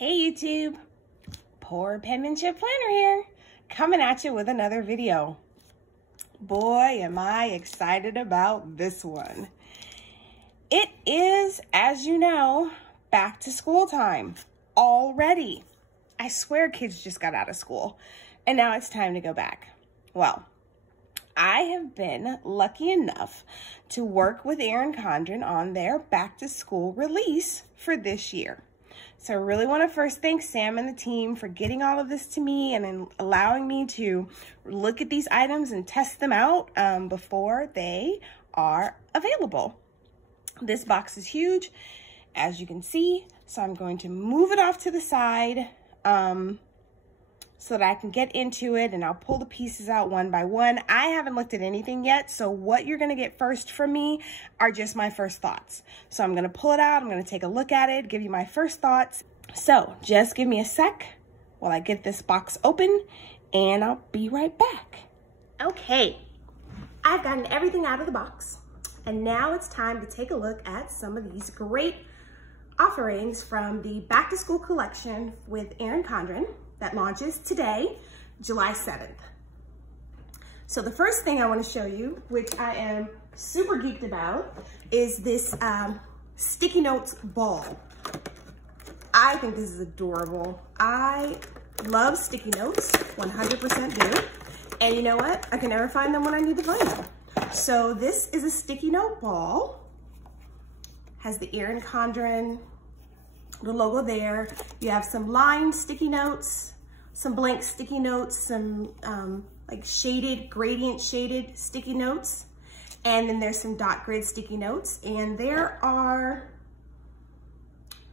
Hey YouTube, Poor Penmanship Planner here, coming at you with another video. Boy, am I excited about this one. It is, as you know, back to school time already. I swear kids just got out of school and now it's time to go back. Well, I have been lucky enough to work with Erin Condren on their back to school release for this year. So I really want to first thank Sam and the team for getting all of this to me and then allowing me to look at these items and test them out before they are available. This box is huge, as you can see, so I'm going to move it off to the side so that I can get into it, and I'll pull the pieces out one by one. I haven't looked at anything yet, so what you're gonna get first from me are just my first thoughts. So I'm gonna pull it out, I'm gonna take a look at it, give you my first thoughts. So just give me a sec while I get this box open, and I'll be right back. Okay, I've gotten everything out of the box, and now it's time to take a look at some of these great offerings from the back to school collection with Erin Condren that launches today, July 7th. So the first thing I want to show you, which I am super geeked about, is this sticky notes ball. I think this is adorable. I love sticky notes, 100% do. And you know what? I can never find them when I need to find them. So this is a sticky note ball. Has the Erin Condren, the logo there. You have some lined sticky notes, some blank sticky notes, some like shaded, gradient shaded sticky notes. And then there's some dot grid sticky notes. And there are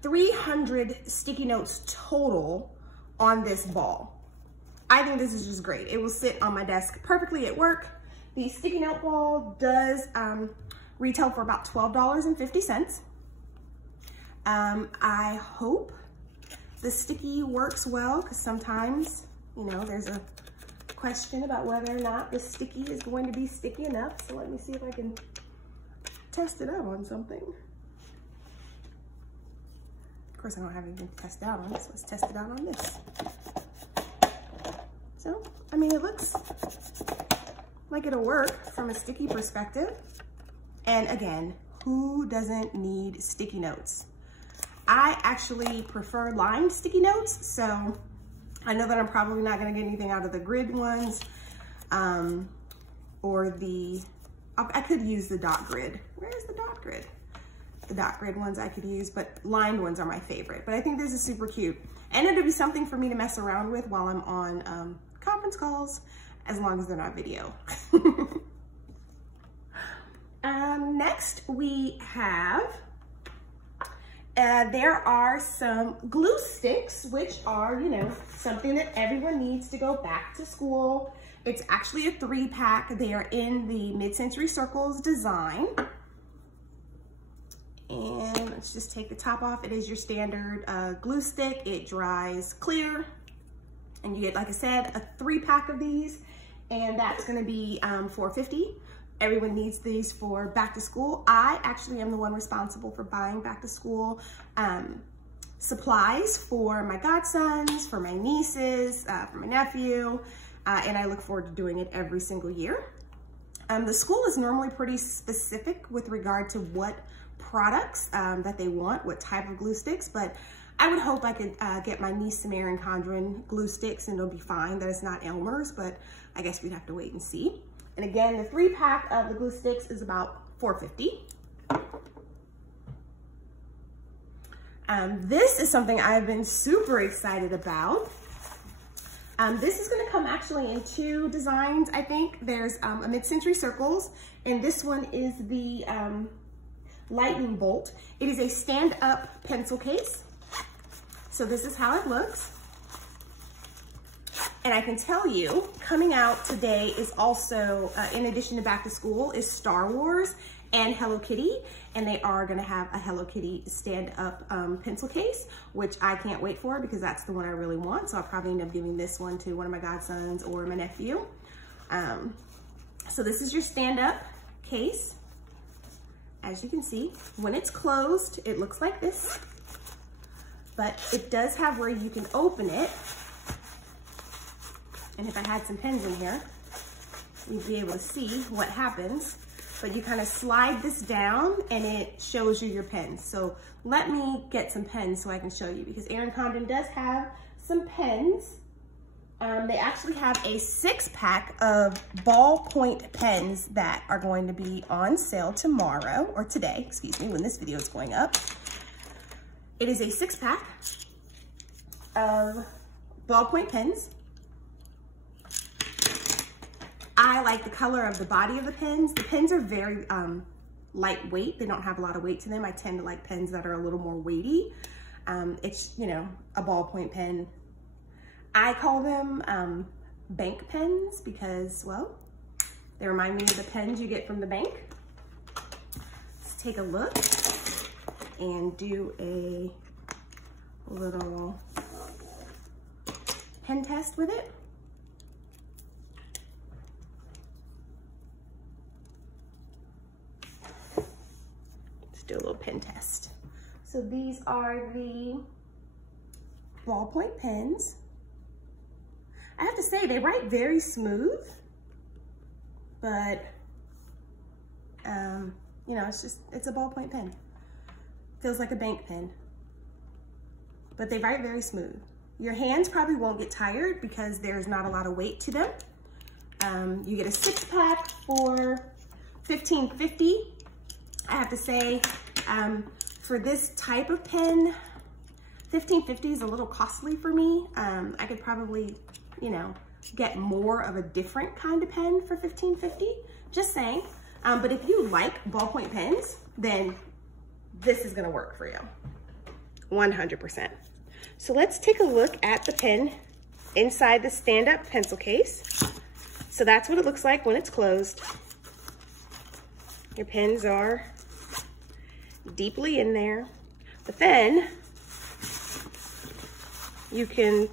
300 sticky notes total on this ball. I think this is just great. It will sit on my desk perfectly at work. The sticky note ball does retail for about $12.50. I hope the sticky works well, because sometimes, you know, there's a question about whether or not the sticky is going to be sticky enough. So let me see if I can test it out on something. Of course, I don't have anything to test it out on, so let's test it out on this. So, I mean, it looks like it'll work from a sticky perspective. And again, who doesn't need sticky notes? I actually prefer lined sticky notes, so I know that I'm probably not gonna get anything out of the grid ones, or I could use the dot grid. Where's the dot grid? The dot grid ones I could use, but lined ones are my favorite. But I think this is super cute. And it'll be something for me to mess around with while I'm on conference calls, as long as they're not video. Next we have, there are some glue sticks, which are, you know, something that everyone needs to go back to school. It's actually a 3-pack. They are in the Mid-Century Circles design. And let's just take the top off. It is your standard glue stick. It dries clear. And you get, like I said, a 3-pack of these. And that's gonna be $4.50. Everyone needs these for back to school. I actually am the one responsible for buying back to school supplies for my godsons, for my nieces, for my nephew, and I look forward to doing it every single year. The school is normally pretty specific with regard to what products that they want, what type of glue sticks, but I would hope I could get my niece some Erin Condren glue sticks and it'll be fine that it's not Elmer's, but I guess we'd have to wait and see. And again, the 3-pack of the glue sticks is about $4.50. This is something I've been super excited about. This is gonna come actually in 2 designs, I think. There's a Mid-Century Circles, and this one is the lightning bolt. It is a stand-up pencil case. So this is how it looks. And I can tell you, coming out today is also, in addition to back to school, is Star Wars and Hello Kitty. And they are gonna have a Hello Kitty stand-up pencil case, which I can't wait for because that's the one I really want. So I'll probably end up giving this one to one of my godsons or my nephew. So this is your stand-up case. As you can see, when it's closed, it looks like this. but it does have where you can open it. And if I had some pens in here, you'd be able to see what happens. But you kind of slide this down and it shows you your pens. So let me get some pens so I can show you, because Erin Condren does have some pens. They actually have a 6-pack of ballpoint pens that are going to be on sale tomorrow, or today, excuse me, when this video is going up. It is a 6-pack of ballpoint pens. I like the color of the body of the pens. The pens are very lightweight. They don't have a lot of weight to them. I tend to like pens that are a little more weighty. It's, you know, a ballpoint pen. I call them bank pens because, well, they remind me of the pens you get from the bank. Let's take a look and do a little pen test with it. Let's do a little pen test. So these are the ballpoint pens. I have to say, they write very smooth, but, you know, it's a ballpoint pen. Feels like a bank pen, but they write very smooth. Your hands probably won't get tired because there's not a lot of weight to them. You get a 6-pack for $15.50. I have to say, for this type of pen, $15.50 is a little costly for me. I could probably, you know, get more of a different kind of pen for $15.50, just saying. But if you like ballpoint pens, then this is gonna work for you, 100%. So let's take a look at the pen inside the stand-up pencil case. So that's what it looks like when it's closed. Your pens are deeply in there, but then you can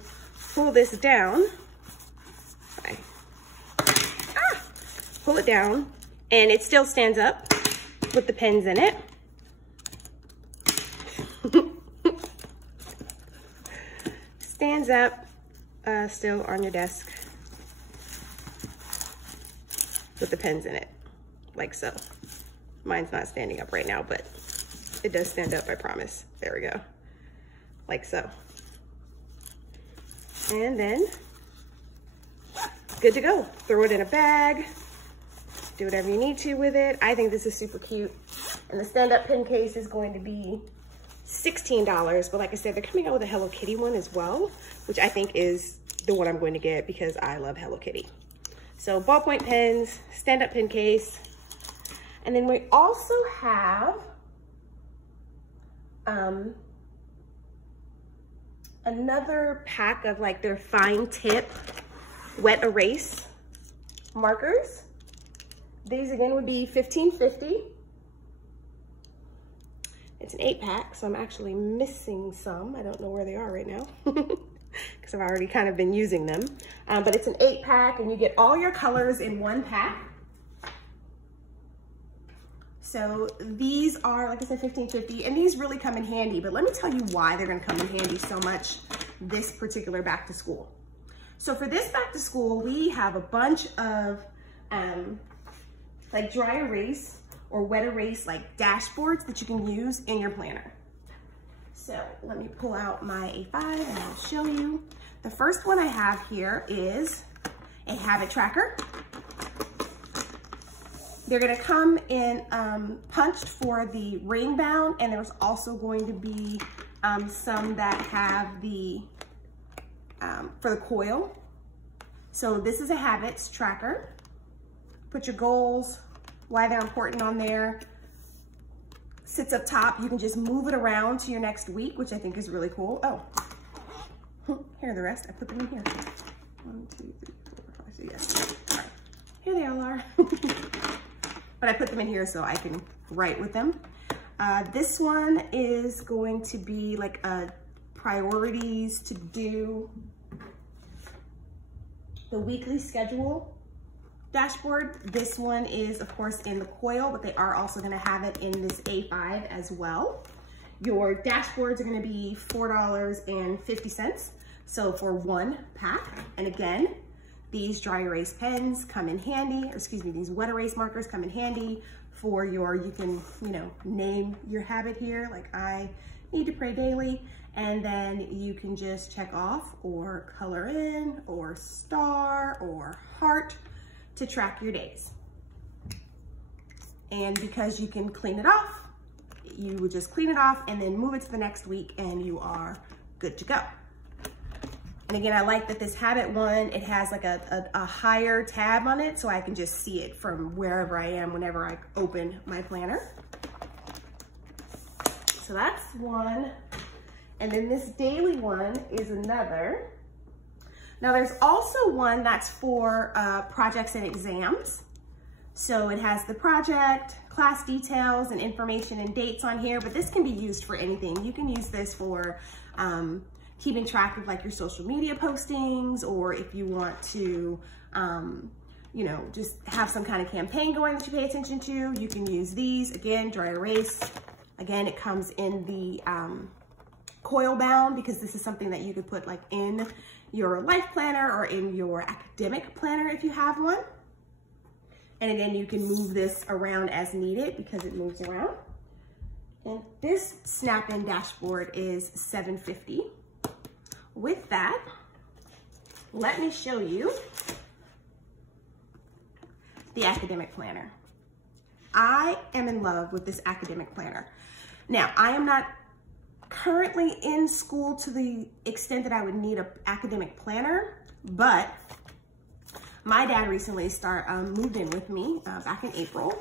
pull this down. Pull it down, and it still stands up with the pens in it. Stands up still on your desk with the pens in it, like so. Mine's not standing up right now, but it does stand up, I promise. There we go, like so. And then, good to go. Throw it in a bag, do whatever you need to with it. I think this is super cute. And the stand-up pen case is going to be $16, but like I said, they're coming out with a Hello Kitty one as well, which I think is the one I'm going to get because I love Hello Kitty. So ballpoint pens, stand-up pen case. And then we also have another pack of like their fine tip wet erase markers. These again would be $15.50. It's an 8-pack, so I'm actually missing some. I don't know where they are right now because I've already kind of been using them. But it's an 8-pack and you get all your colors in one pack. So these are, like I said, $15.50, and these really come in handy, but let me tell you why they're gonna come in handy so much this particular back to school. So for this back to school, we have a bunch of like dry erase or wet erase like dashboards that you can use in your planner. So let me pull out my A5 and I'll show you. The first one I have here is a habit tracker. They're gonna come in punched for the ring bound, and there's also going to be some that have the, for the coil. So this is a habits tracker. Put your goals, why they're important on there. Sits up top, you can just move it around to your next week, which I think is really cool. Oh, here are the rest, I put them in here. 1, 2, 3, 4, 5, 6, yes. All right. Here they all are. But I put them in here so I can write with them. This one is going to be like a priorities to do the weekly schedule dashboard. This one is of course in the coil, but they are also gonna have it in this A5 as well. Your dashboards are gonna be $4.50. So for 1 pack, and again, these dry erase pens come in handy, or excuse me, these wet erase markers come in handy for your, you can, you know, name your habit here, like I need to pray daily, and then you can just check off or color in or star or heart to track your days. And because you can clean it off, you would just clean it off and then move it to the next week and you are good to go. And again, I like that this habit one, it has like a higher tab on it so I can just see it from wherever I am whenever I open my planner. So that's one. And then this daily one is another. Now there's also one that's for projects and exams. So it has the project, class details, and information and dates on here, but this can be used for anything. You can use this for keeping track of like your social media postings, or if you want to, you know, just have some kind of campaign going that you pay attention to, you can use these. Again, dry erase. Again, it comes in the coil bound because this is something that you could put like in your life planner or in your academic planner if you have one. And again, you can move this around as needed because it moves around. And this snap-in dashboard is $7.50. With that, let me show you the academic planner. I am in love with this academic planner. Now, I am not currently in school to the extent that I would need an academic planner, but my dad recently moved in with me back in April,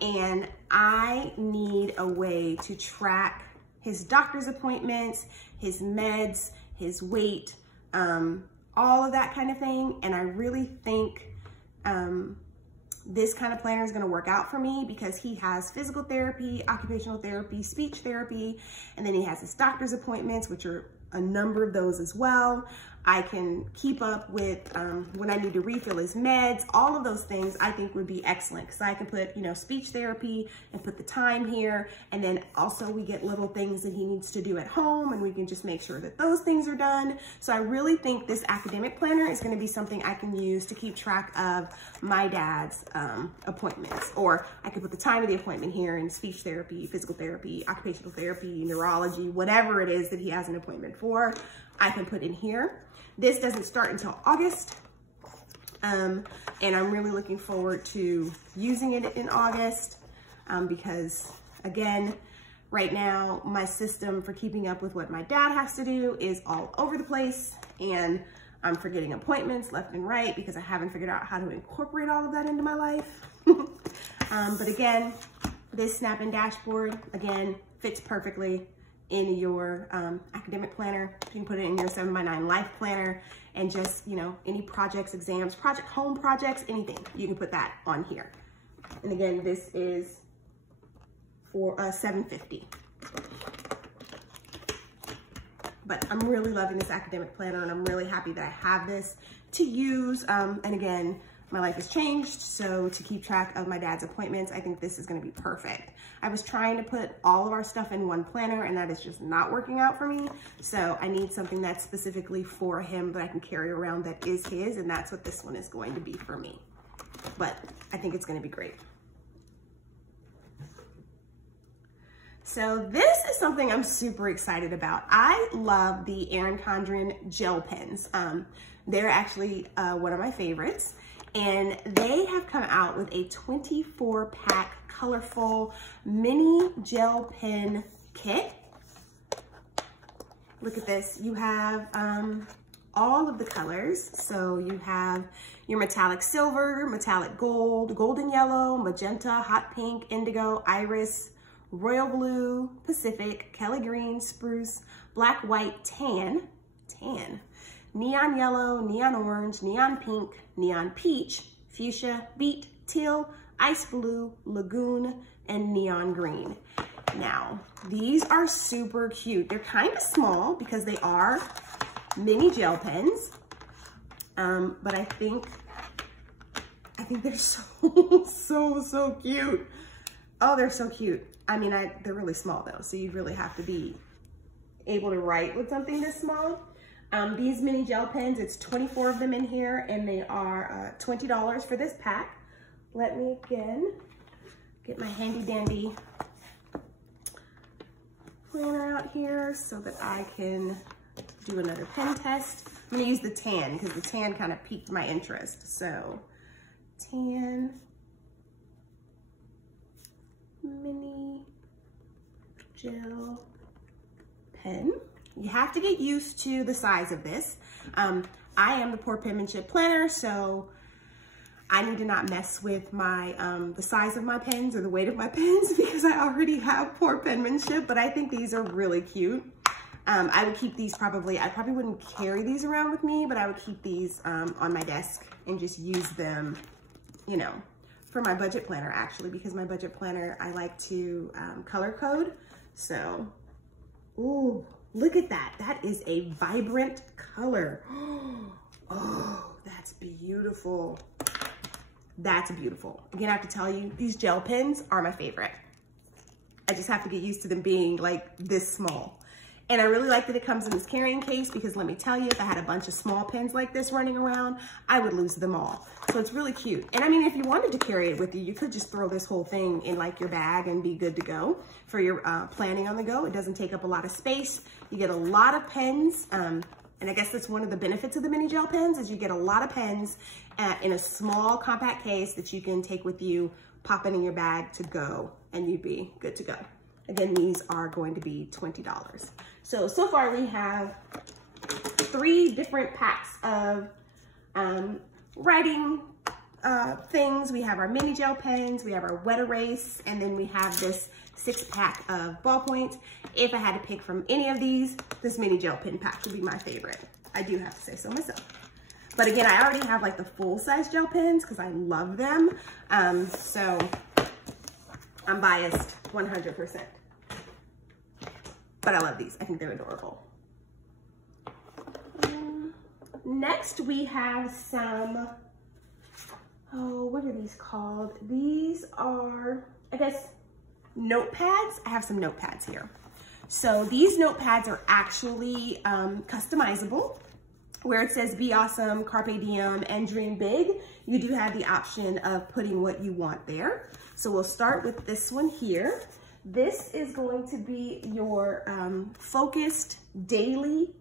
and I need a way to track his doctor's appointments, his meds, his weight, all of that kind of thing. And I really think this kind of planner is gonna work out for me because he has physical therapy, occupational therapy, speech therapy, and then he has his doctor's appointments, which are a number of those as well. I can keep up with when I need to refill his meds. All of those things I think would be excellent because I can put, you know, speech therapy and put the time here. And then also we get little things that he needs to do at home and we can just make sure that those things are done. So I really think this academic planner is going to be something I can use to keep track of my dad's appointments. Or I could put the time of the appointment here in speech therapy, physical therapy, occupational therapy, neurology, whatever it is that he has an appointment for, I can put in here. This doesn't start until August, and I'm really looking forward to using it in August because, again, right now, my system for keeping up with what my dad has to do is all over the place, and I'm forgetting appointments left and right because I haven't figured out how to incorporate all of that into my life. But again, this snap-in dashboard, again, fits perfectly in your academic planner. You can put it in your 7x9 life planner, and just, you know, any projects, exams, home projects, anything, you can put that on here. And again, this is for $7.50. But I'm really loving this academic planner, and I'm really happy that I have this to use. And again, my life has changed, so to keep track of my dad's appointments, I think this is gonna be perfect. I was trying to put all of our stuff in one planner, and that is just not working out for me. So I need something that's specifically for him that I can carry around that is his, and that's what this one is going to be for me. But I think it's gonna be great. So this is something I'm super excited about. I love the Erin Condren gel pens. They're actually one of my favorites. And they have come out with a 24-pack colorful mini gel pen kit. Look at this. You have all of the colors. So you have your metallic silver, metallic gold, golden yellow, magenta, hot pink, indigo, iris, royal blue, Pacific, Kelly green, spruce, black, white, tan, neon yellow, neon orange, neon pink, neon peach, fuchsia, beet, teal, ice blue, lagoon, and neon green. Now, these are super cute. They're kind of small because they are mini gel pens, but I think they're so cute. Oh, they're so cute. I mean, they're really small though, so you'd really have to be able to write with something this small. These mini gel pens, it's 24 of them in here, and they are $20 for this pack. Let me again get my handy dandy planner out here so that I can do another pen test. I'm gonna use the tan because the tan kind of piqued my interest. So tan mini gel pen. You have to get used to the size of this. I am the poor penmanship planner, so I need to not mess with my the size of my pens or the weight of my pens because I already have poor penmanship, but I think these are really cute. I would keep these probably, I probably wouldn't carry these around with me, but I would keep these on my desk and just use them, you know, for my budget planner actually, because my budget planner, I like to color code. So, ooh, look at that. That is a vibrant color. Oh, that's beautiful. That's beautiful. Again, I have to tell you, these gel pens are my favorite. I just have to get used to them being like this small. And I really like that it comes in this carrying case because let me tell you, if I had a bunch of small pens like this running around, I would lose them all. So it's really cute. And I mean, if you wanted to carry it with you, you could just throw this whole thing in like your bag and be good to go for your planning on the go. It doesn't take up a lot of space. You get a lot of pens. And I guess that's one of the benefits of the mini gel pens is you get a lot of pens in a small compact case that you can take with you, pop it in your bag to go, and you'd be good to go. Again, these are going to be $20. So far we have 3 different packs of writing things. We have our mini gel pens, we have our wet erase, and then we have this 6-pack of ballpoints. If I had to pick from any of these, this mini gel pen pack would be my favorite. I do have to say so myself. But again, I already have like the full-size gel pens because I love them. So I'm biased 100%. But I love these. I think they're adorable. Next, we have some, oh, what are these called? These are, I guess, notepads. I have some notepads here. So these notepads are actually customizable. Where it says be awesome, carpe diem, and dream big, you do have the option of putting what you want there. So we'll start with this one here. This is going to be your focused daily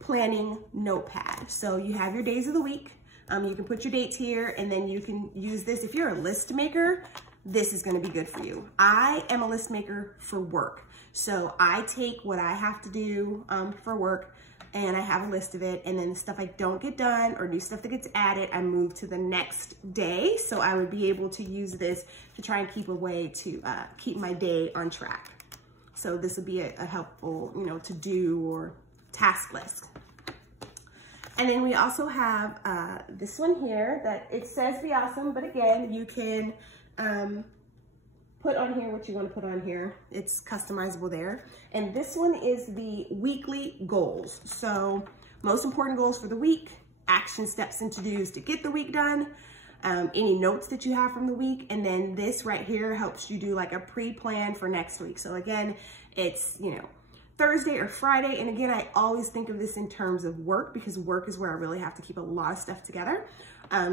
planning notepad. So you have your days of the week. You can put your dates here, and then you can use this. If you're a list maker, this is gonna be good for you. I am a list maker for work. So I take what I have to do for work, and I have a list of it, and then the stuff I don't get done or new stuff that gets added, I move to the next day. So I would be able to use this to try and keep a way to keep my day on track. So this would be a helpful, you know, to do or task list. And then we also have this one here that it says be awesome, but again, you can put on here what you want to put on here. It's customizable there. And this one is the weekly goals. So most important goals for the week, action steps and to-dos to get the week done, any notes that you have from the week. And then this right here helps you do like a pre-plan for next week. So again, it's, you know, Thursday or Friday. And again, I always think of this in terms of work because work is where I really have to keep a lot of stuff together.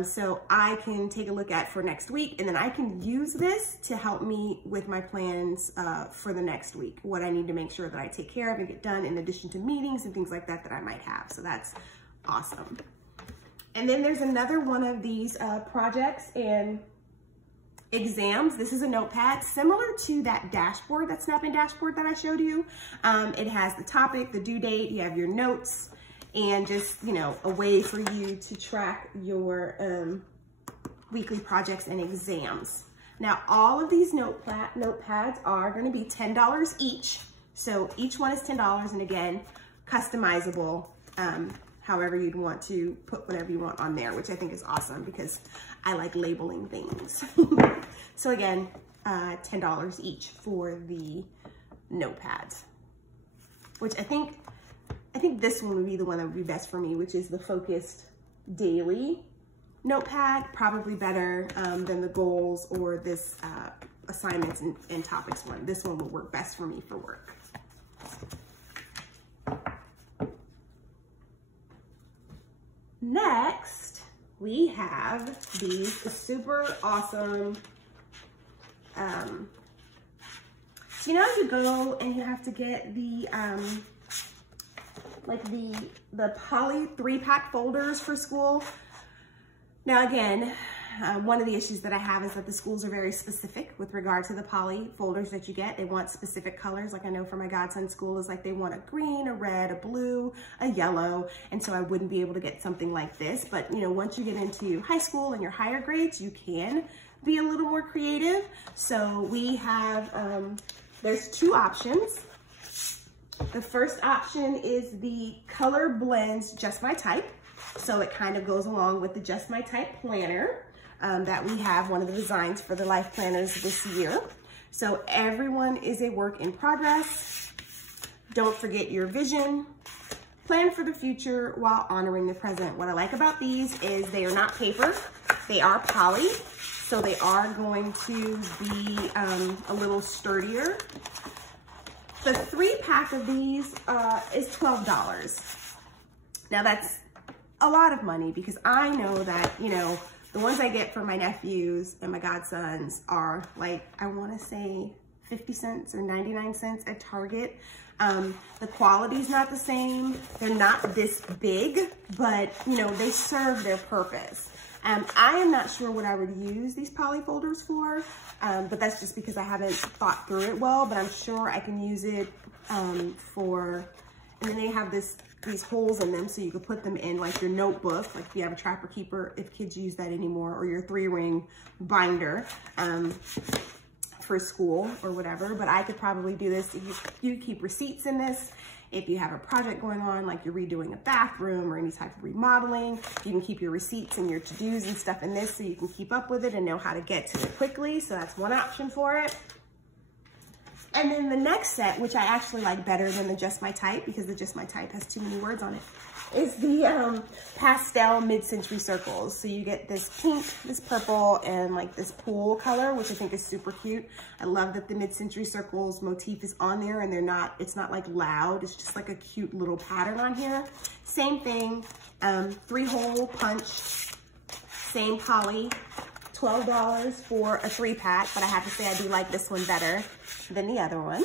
So I can take a look at for next week, and then I can use this to help me with my plans for the next week, what I need to make sure that I take care of and get done in addition to meetings and things like that that I might have. So that's awesome. And then there's another one of these projects and exams. This is a notepad similar to that dashboard, that snap-in dashboard that I showed you. It has the topic, the due date, you have your notes, and just, you know, a way for you to track your weekly projects and exams. Now, all of these notepads are going to be $10 each. So each one is $10, and again, customizable, however you'd want to put whatever you want on there, which I think is awesome because I like labeling things. So again, $10 each for the notepads, which I think this one would be the one that would be best for me, which is the focused daily notepad, probably better than the goals or this assignments and topics one. This one will work best for me for work. Next, we have these super awesome, so you know you go and you have to get the, like the poly 3-pack folders for school. Now again, one of the issues that I have is that the schools are very specific with regard to the poly folders that you get. They want specific colors. Like I know for my godson's school is like they want a green, a red, a blue, a yellow. And so I wouldn't be able to get something like this. But you know, once you get into high school and your higher grades, you can be a little more creative. So we have, there's 2 options. The first option is the Colorblends Just My Type. So it kind of goes along with the Just My Type planner that we have, one of the designs for the life planners this year. So everyone is a work in progress. Don't forget your vision. Plan for the future while honoring the present. What I like about these is they are not paper. They are poly. So they are going to be a little sturdier. The 3-pack of these is $12. Now that's a lot of money because I know that, you know, the ones I get for my nephews and my godsons are like, I want to say 50 cents or 99 cents at Target. The quality's not the same. They're not this big, but you know, they serve their purpose. I am not sure what I would use these poly folders for, but that's just because I haven't thought through it well, but I'm sure I can use it for, and then they have these holes in them so you could put them in like your notebook, like if you have a Trapper Keeper, if kids use that anymore, or your 3-ring binder for school or whatever. But I could probably do this if you keep receipts in this. If you have a project going on, like you're redoing a bathroom or any type of remodeling, you can keep your receipts and your to-dos and stuff in this so you can keep up with it and know how to get to it quickly. So that's one option for it. And then the next set, which I actually like better than the Just My Type because the Just My Type has too many words on it, is the Pastel Mid-Century Circles. So you get this pink, this purple, and like this pool color, which I think is super cute. I love that the Mid-Century Circles motif is on there and it's not like loud. It's just like a cute little pattern on here. Same thing, 3-hole punch, same poly. $12 for a 3-pack, but I have to say I do like this one better than the other one.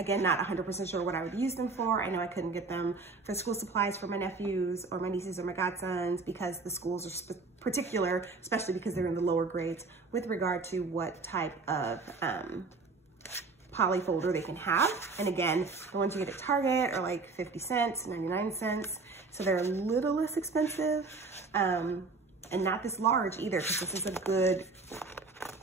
Again, not 100% sure what I would use them for. I know I couldn't get them for school supplies for my nephews or my nieces or my godsons because the schools are particular, especially because they're in the lower grades, with regard to what type of poly folder they can have. And again, the ones you get at Target are like 50 cents, 99 cents. So they're a little less expensive. And not this large either, because this is a good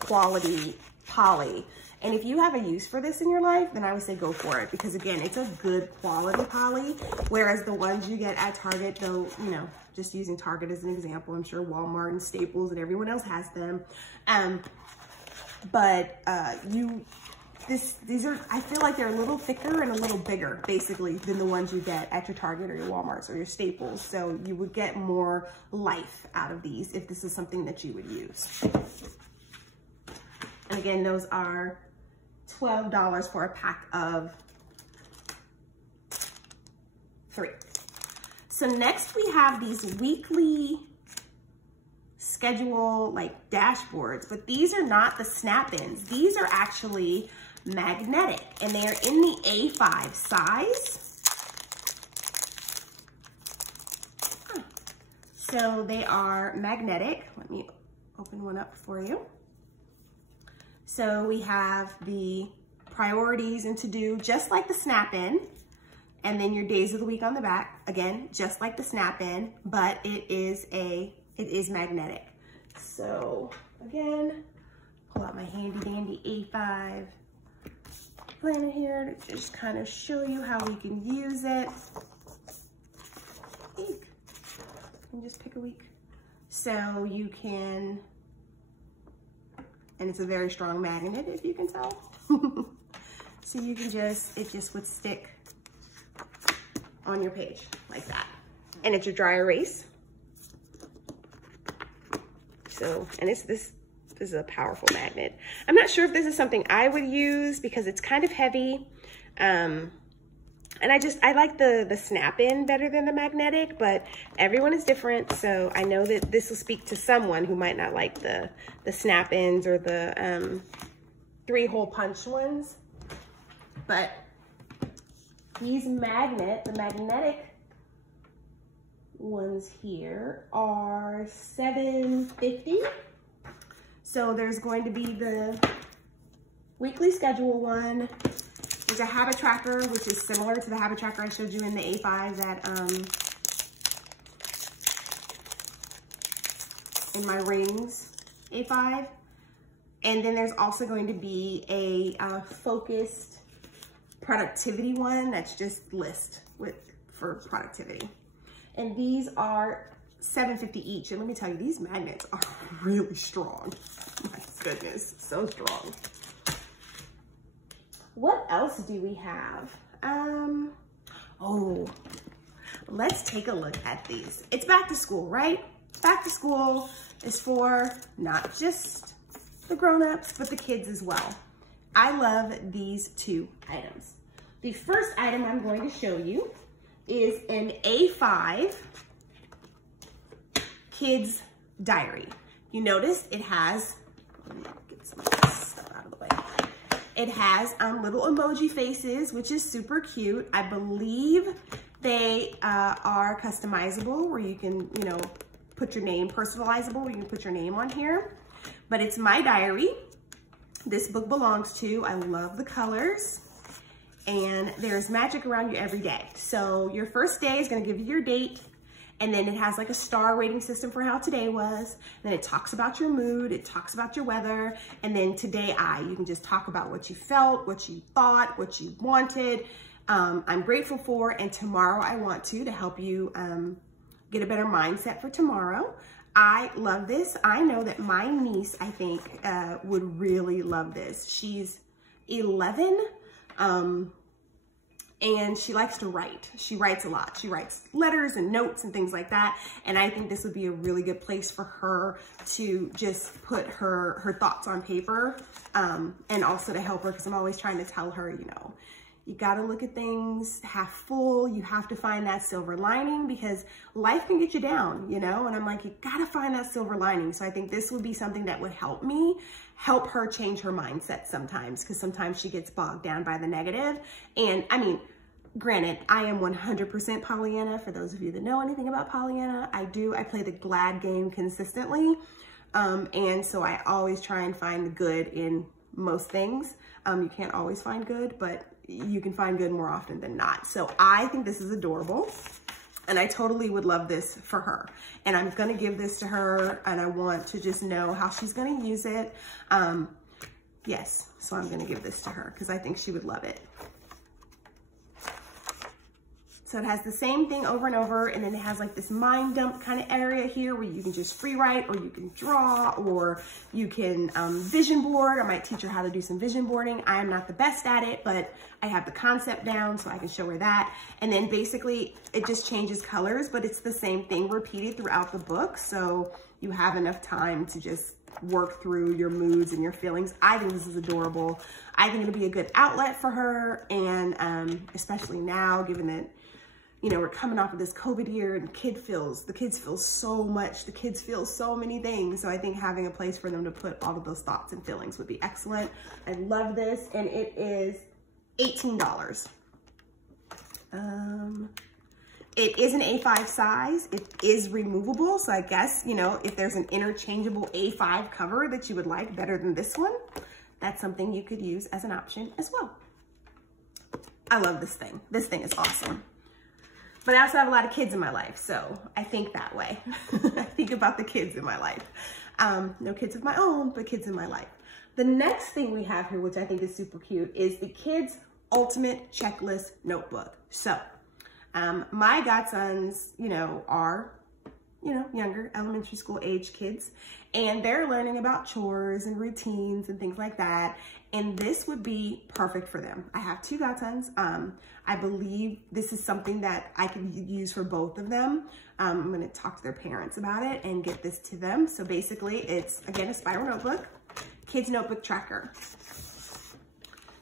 quality poly. And if you have a use for this in your life, then I would say go for it, because again, it's a good quality poly, whereas the ones you get at Target, though, you know, just using Target as an example, I'm sure Walmart and Staples and everyone else has them. These are, I feel like they're a little thicker and a little bigger, basically, than the ones you get at your Target or your Walmarts or your Staples. So you would get more life out of these if this is something that you would use. And again, those are $12 for a pack of 3. So next we have these weekly schedule like dashboards, but these are not the snap-ins. These are actually magnetic, and they are in the A5 size. So they are magnetic. Let me open one up for you. So we have the priorities and to-do, just like the snap-in, and then your days of the week on the back, again, just like the snap-in, but it is magnetic. So again, pull out my handy dandy A5 planner here to just kind of show you how we can use it. You can just pick a week. So you can, and it's a very strong magnet, if you can tell. So you can just, it just would stick on your page like that. And it's your dry erase. So, and it's this This is a powerful magnet. I'm not sure if this is something I would use because it's kind of heavy. And I like the snap-in better than the magnetic, but everyone is different. So I know that this will speak to someone who might not like the snap-ins or the 3-hole punch ones. But these the magnetic ones here are $7.50. So there's going to be the weekly schedule one. There's a habit tracker, which is similar to the habit tracker I showed you in the A5 that in my rings A5. And then there's also going to be a focused productivity one that's just list for productivity. And these are $7.50 each. And let me tell you, these magnets are really strong. My goodness, so strong. What else do we have? Oh, let's take a look at these. It's back to school, right? Back to school is for not just the grown-ups, but the kids as well. I love these 2 items. The first item I'm going to show you is an A5 kids diary. You notice it has, let me get some stuff out of the way. It has little emoji faces, which is super cute. I believe they are customizable where you can, you know, put your name, personalizable, where you can put your name on here. But it's my diary. This book belongs to. I love the colors. And there's magic around you every day. So your first day is gonna give you your date, and then it has like a star rating system for how today was. Then it talks about your mood, it talks about your weather, and then today you can just talk about what you felt, what you thought, what you wanted, I'm grateful for, and tomorrow I want to help you get a better mindset for tomorrow. I love this. I know that my niece, I think, would really love this. She's 11. And she likes to write. She writes a lot. She writes letters and notes and things like that. And I think this would be a really good place for her to just put her thoughts on paper, and also to help her, because I'm always trying to tell her, you know, you got to look at things half full. You have to find that silver lining, because life can get you down, you know? And I'm like, you got to find that silver lining. So I think this would be something that would help her change her mindset sometimes, because sometimes she gets bogged down by the negative. And I mean, granted, I am 100% Pollyanna. For those of you that know anything about Pollyanna, I play the glad game consistently. And so I always try and find the good in most things. You can't always find good, but you can find good more often than not. So I think this is adorable, and I totally would love this for her. And I'm gonna give this to her, and I want to just know how she's gonna use it. Yes, so I'm gonna give this to her because I think she would love it. So it has the same thing over and over, and then it has like this mind dump kind of area here where you can just free write, or you can draw, or you can vision board. I might teach her how to do some vision boarding. I am not the best at it, but I have the concept down, so I can show her that. And then basically it just changes colors, but it's the same thing repeated throughout the book. So you have enough time to just work through your moods and your feelings. I think this is adorable. I think it'll be a good outlet for her. And especially now, given that, you know, we're coming off of this COVID year, and the kids feel so much. The kids feel so many things. So I think having a place for them to put all of those thoughts and feelings would be excellent. I love this, and it is $18. It is an A5 size. It is removable. So I guess, you know, if there's an interchangeable A5 cover that you would like better than this one, that's something you could use as an option as well. I love this thing. This thing is awesome. But I also have a lot of kids in my life, so I think that way. I think about the kids in my life. No kids of my own, but kids in my life. The next thing we have here, which I think is super cute, is the Kids Ultimate Checklist Notebook. So my godsons, you know, are, you know, younger, elementary school age kids, and they're learning about chores and routines and things like that. And this would be perfect for them. I have 2 godsons. I believe this is something that I can use for both of them. I'm gonna talk to their parents about it and get this to them. So basically it's, again, a spiral notebook, kids notebook tracker.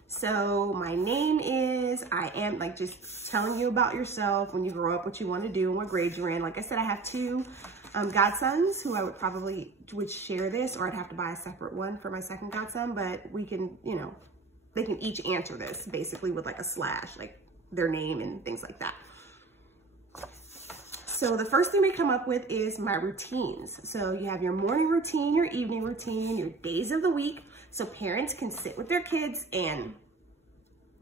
So my name is, I am, like, just telling you about yourself when you grow up, what you want to do and what grade you're in. Like I said, I have two godsons who I would share this, or I'd have to buy a separate one for my second godson, but we can, you know, they can each answer this basically with like a slash, like their name and things like that. So the first thing we come up with is my routines. So you have your morning routine, your evening routine, your days of the week. So parents can sit with their kids and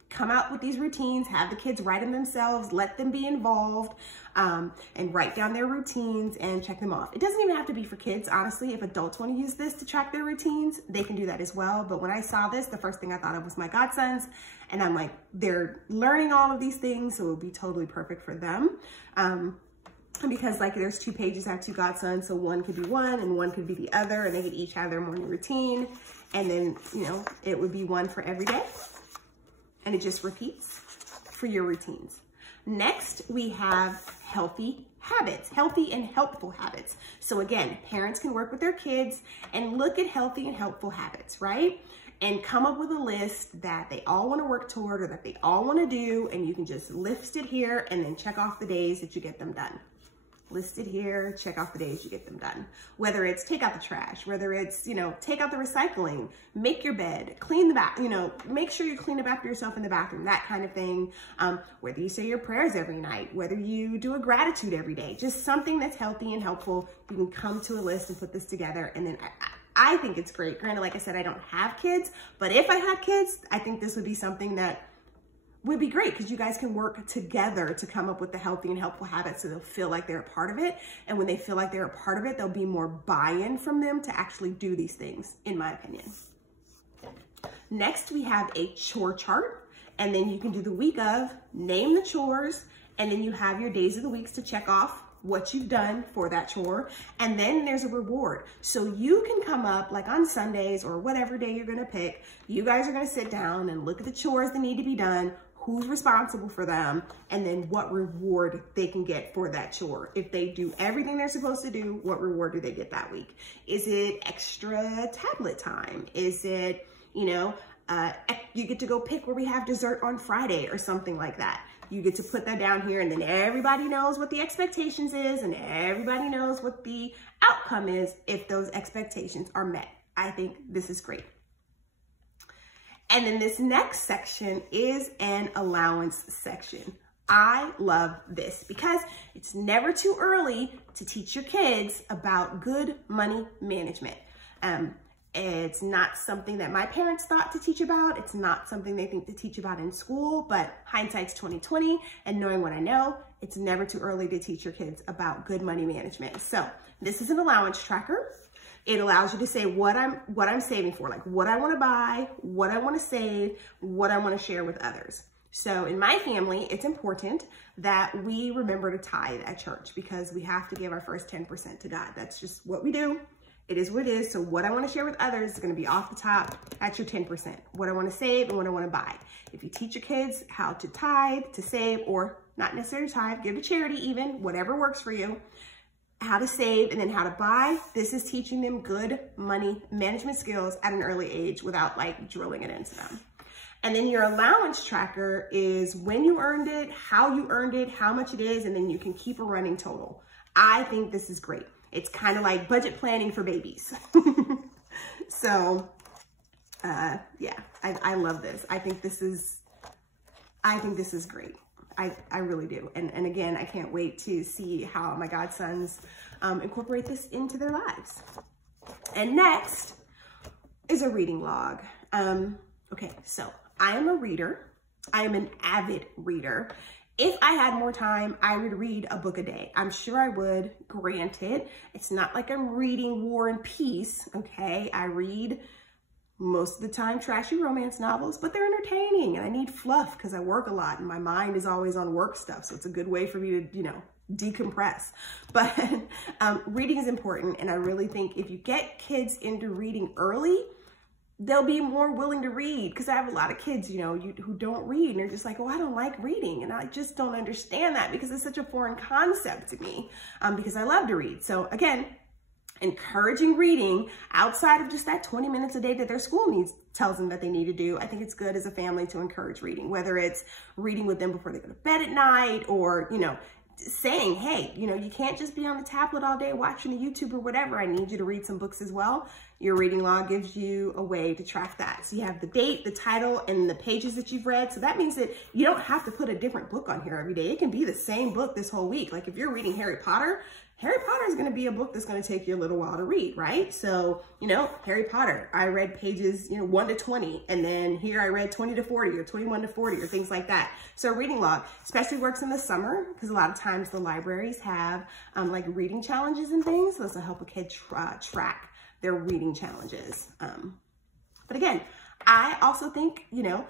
come out with these routines, have the kids write them themselves, let them be involved, and write down their routines and check them off. It doesn't even have to be for kids, honestly. If adults want to use this to track their routines, they can do that as well. But when I saw this, the first thing I thought of was my godsons, and I'm like, they're learning all of these things, so it would be totally perfect for them. Because like there's 2 pages, I have 2 godsons, so one could be one and one could be the other, and they could each have their morning routine, and then, you know, it would be one for every day. And it just repeats for your routines. Next, we have healthy habits, healthy and helpful habits. So again, parents can work with their kids and look at healthy and helpful habits, right? And come up with a list that they all want to work toward or that they all want to do. And you can just list it here and then check off the days that you get them done. List it here, check off the days you get them done. Whether it's take out the trash, whether it's, you know, take out the recycling, make your bed, clean the bath, you know, make sure you clean up after yourself in the bathroom, that kind of thing. Whether you say your prayers every night, whether you do a gratitude every day, just something that's healthy and helpful. You can come to a list and put this together. And then I think it's great. Granted, like I said, I don't have kids, but if I had kids, I think this would be something that would be great, because you guys can work together to come up with the healthy and helpful habits so they'll feel like they're a part of it. And when they feel like they're a part of it, there'll be more buy-in from them to actually do these things, in my opinion. Next, we have a chore chart, and then you can do the week of, name the chores, and then you have your days of the weeks to check off what you've done for that chore. And then there's a reward. So you can come up, like on Sundays or whatever day you're gonna pick, you guys are gonna sit down and look at the chores that need to be done, who's responsible for them, and then what reward they can get for that chore. If they do everything they're supposed to do, what reward do they get that week? Is it extra tablet time? Is it, you know, you get to go pick where we have dessert on Friday or something like that. You get to put that down here, and then everybody knows what the expectations is, and everybody knows what the outcome is if those expectations are met. I think this is great. And then this next section is an allowance section. I love this because it's never too early to teach your kids about good money management. It's not something that my parents thought to teach about. It's not something they think to teach about in school, but hindsight's 20/20, and knowing what I know, it's never too early to teach your kids about good money management. So this is an allowance tracker. It allows you to say what I'm saving for, like what I want to buy, what I want to save, what I want to share with others. So in my family, it's important that we remember to tithe at church, because we have to give our first 10% to God. That's just what we do. It is what it is. So what I want to share with others is going to be off the top. That's your 10%. What I want to save and what I want to buy. If you teach your kids how to tithe, to save, or not necessarily tithe, give to charity even, whatever works for you, how to save and then how to buy, this is teaching them good money management skills at an early age without like drilling it into them. And then your allowance tracker is when you earned it, how you earned it, how much it is, and then you can keep a running total. I think this is great. It's kind of like budget planning for babies. So, yeah, I love this. I think this is great. I really do. And again, I can't wait to see how my godsons incorporate this into their lives. And next is a reading log. Okay, so I am a reader. I am an avid reader. If I had more time, I would read a book a day. I'm sure I would, granted. It's not like I'm reading War and Peace, okay? I read most of the time trashy romance novels, but they're entertaining, and I need fluff because I work a lot and my mind is always on work stuff. So it's a good way for me to, you know, decompress. But reading is important, and I really think if you get kids into reading early, they'll be more willing to read, because I have a lot of kids, you know, who don't read, and they're just like, oh, I don't like reading. And I just don't understand that, because it's such a foreign concept to me, because I love to read. So again, encouraging reading outside of just that 20 minutes a day that their school tells them that they need to do. I think it's good as a family to encourage reading, whether it's reading with them before they go to bed at night, or, you know, saying, hey, you know, you can't just be on the tablet all day watching a YouTube or whatever. I need you to read some books as well. Your reading log gives you a way to track that. So you have the date, the title, and the pages that you've read. So that means that you don't have to put a different book on here every day. It can be the same book this whole week. Like if you're reading Harry Potter is going to be a book that's going to take you a little while to read, right? So, you know, Harry Potter, I read pages, you know, 1 to 20, and then here I read 20 to 40 or 21 to 40 or things like that. So a reading log especially works in the summer, because a lot of times the libraries have like reading challenges and things. So this will help a kid track their reading challenges. But again, I also think, you know,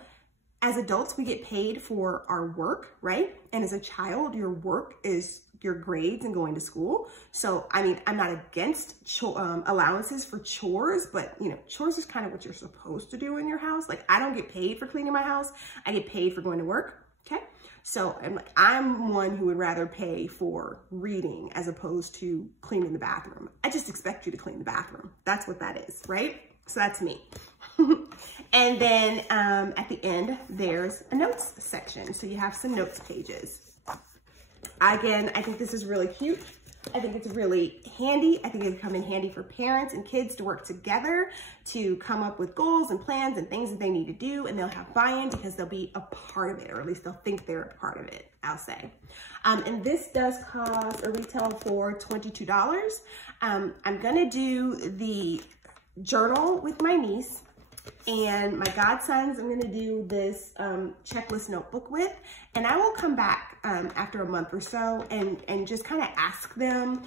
as adults, we get paid for our work, right? And as a child, your work is your grades and going to school. So, I mean, I'm not against allowances for chores, but you know, chores is kind of what you're supposed to do in your house. Like I don't get paid for cleaning my house. I get paid for going to work, okay? So I'm one who would rather pay for reading as opposed to cleaning the bathroom. I just expect you to clean the bathroom. That's what that is, right? So that's me. And then at the end, there's a notes section. So you have some notes pages. Again, I think this is really cute. I think it's really handy. I think it would come in handy for parents and kids to work together to come up with goals and plans and things that they need to do, and they'll have buy-in because they'll be a part of it, or at least they'll think they're a part of it, I'll say. And this does cost a retail for $22. I'm gonna do the journal with my niece, and my godsons I'm gonna do this checklist notebook with, and I will come back after a month or so and just kind of ask them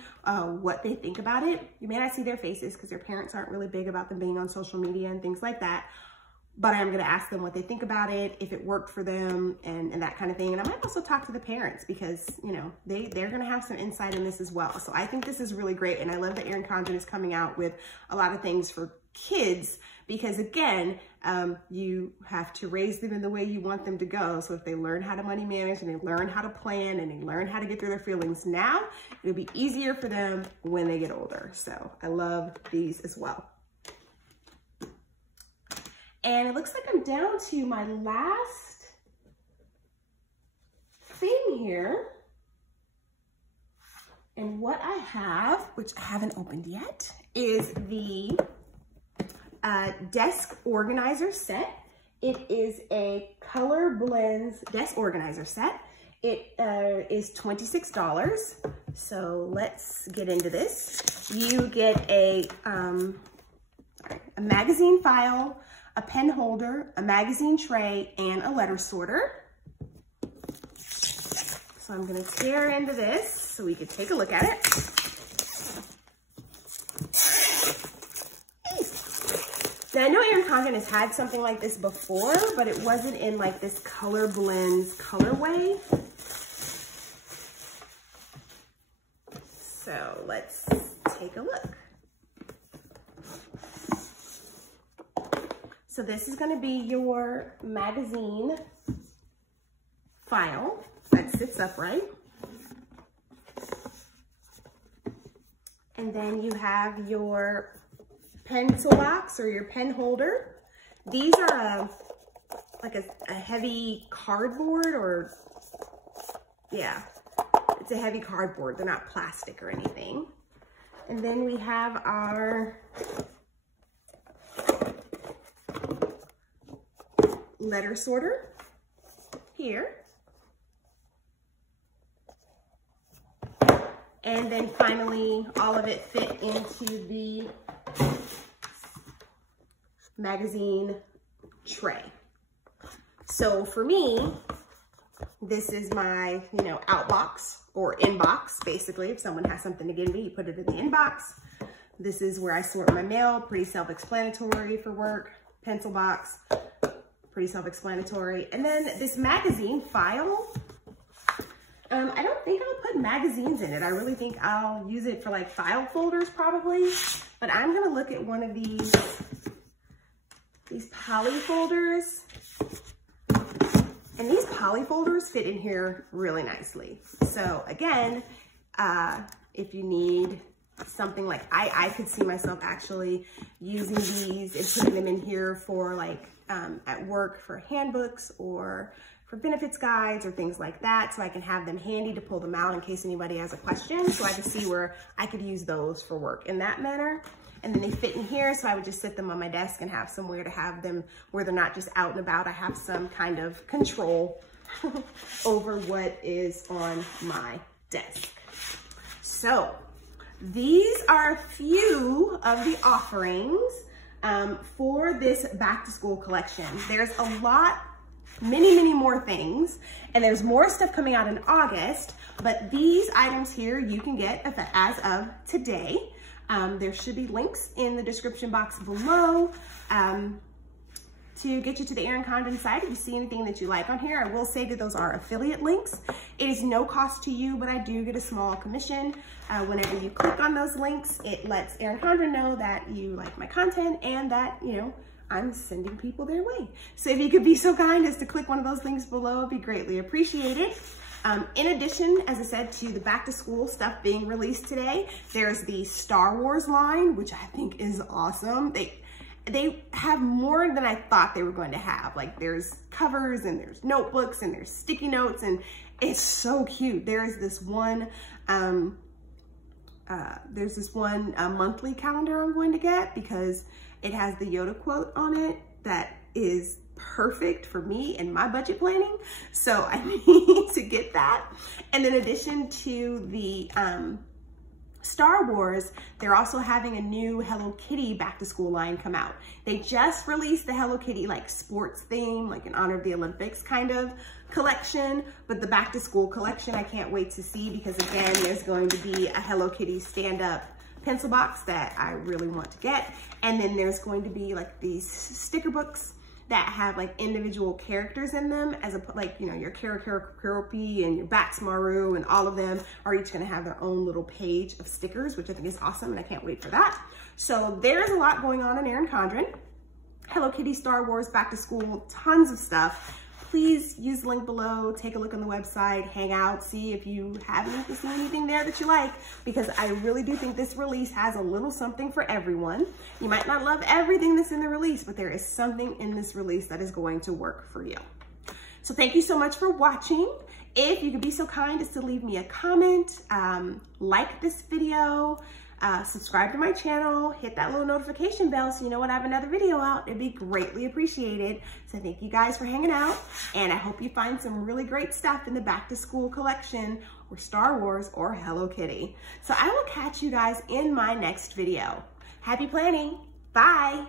what they think about it. You may not see their faces because their parents aren't really big about them being on social media and things like that, but I'm gonna ask them what they think about it, if it worked for them, and that kind of thing. And I might also talk to the parents, because you know they're gonna have some insight in this as well. So I think this is really great, and I love that Erin Condren is coming out with a lot of things for kids, because again, you have to raise them in the way you want them to go. So if they learn how to money manage, and they learn how to plan, and they learn how to get through their feelings now, it'll be easier for them when they get older. So I love these as well. And it looks like I'm down to my last thing here. And what I have, which I haven't opened yet, is the desk organizer set. It is a Colorblends desk organizer set. It is $26. So let's get into this. You get a magazine file, a pen holder, a magazine tray, and a letter sorter. So I'm gonna tear into this so we can take a look at it. Now I know Erin Condren has had something like this before, but it wasn't in like this Colorblends colorway. So let's take a look. So this is gonna be your magazine file that sits upright. And then you have your pencil box or your pen holder. These are like a heavy cardboard, or yeah, it's a heavy cardboard. They're not plastic or anything. And then we have our letter sorter here. And then finally, all of it fit into the magazine tray. So for me, this is my, you know, outbox or inbox, basically. If someone has something to give me, you put it in the inbox. This is where I sort my mail, pretty self-explanatory for work. Pencil box, pretty self-explanatory. And then this magazine file, I don't think I'll put magazines in it. I really think I'll use it for like file folders probably, but I'm gonna look at one of these poly folders. And these poly folders fit in here really nicely. So again, if you need something like, I could see myself actually using these and putting them in here for like at work for handbooks or for benefits guides or things like that. So I can have them handy to pull them out in case anybody has a question. So I can see where I could use those for work in that manner. And then they fit in here, so I would just sit them on my desk and have somewhere to have them where they're not just out and about. I have some kind of control over what is on my desk. So these are a few of the offerings for this back to school collection. There's a lot, many more things, and there's more stuff coming out in August, but these items here you can get as of today. There should be links in the description box below to get you to the Erin Condren site if you see anything that you like on here. I will say that those are affiliate links. It is no cost to you, but I do get a small commission. Whenever you click on those links, it lets Erin Condren know that you like my content and that, you know, I'm sending people their way. So if you could be so kind as to click one of those links below, it'd be greatly appreciated. In addition, as I said, to the back to school stuff being released today, there's the Star Wars line, which I think is awesome. They have more than I thought they were going to have. Like there's covers and there's notebooks and there's sticky notes and it's so cute. There's this one monthly calendar I'm going to get because it has the Yoda quote on it that is perfect for me and my budget planning. So I need to get that. And in addition to the Star Wars, they're also having a new Hello Kitty back to school line come out. They just released the Hello Kitty like sports theme, like in honor of the Olympics kind of collection, but the back to school collection I can't wait to see because again, there's going to be a Hello Kitty stand-up pencil box that I really want to get. And then there's going to be like these sticker books that have like individual characters in them as a, like, you know, your Karopi and your Batsmaru and all of them are each gonna have their own little page of stickers, which I think is awesome and I can't wait for that. So there's a lot going on in Erin Condren. Hello Kitty, Star Wars, back to school, tons of stuff. Please use the link below, take a look on the website, hang out, see if you haven't seen anything there that you like, because I really do think this release has a little something for everyone. You might not love everything that's in the release, but there is something in this release that is going to work for you. So thank you so much for watching. If you could be so kind as to leave me a comment, like this video, subscribe to my channel, hit that little notification bell so you know when I have another video out. It'd be greatly appreciated. So thank you guys for hanging out, and I hope you find some really great stuff in the back to school collection or Star Wars or Hello Kitty. So I will catch you guys in my next video. Happy planning. Bye.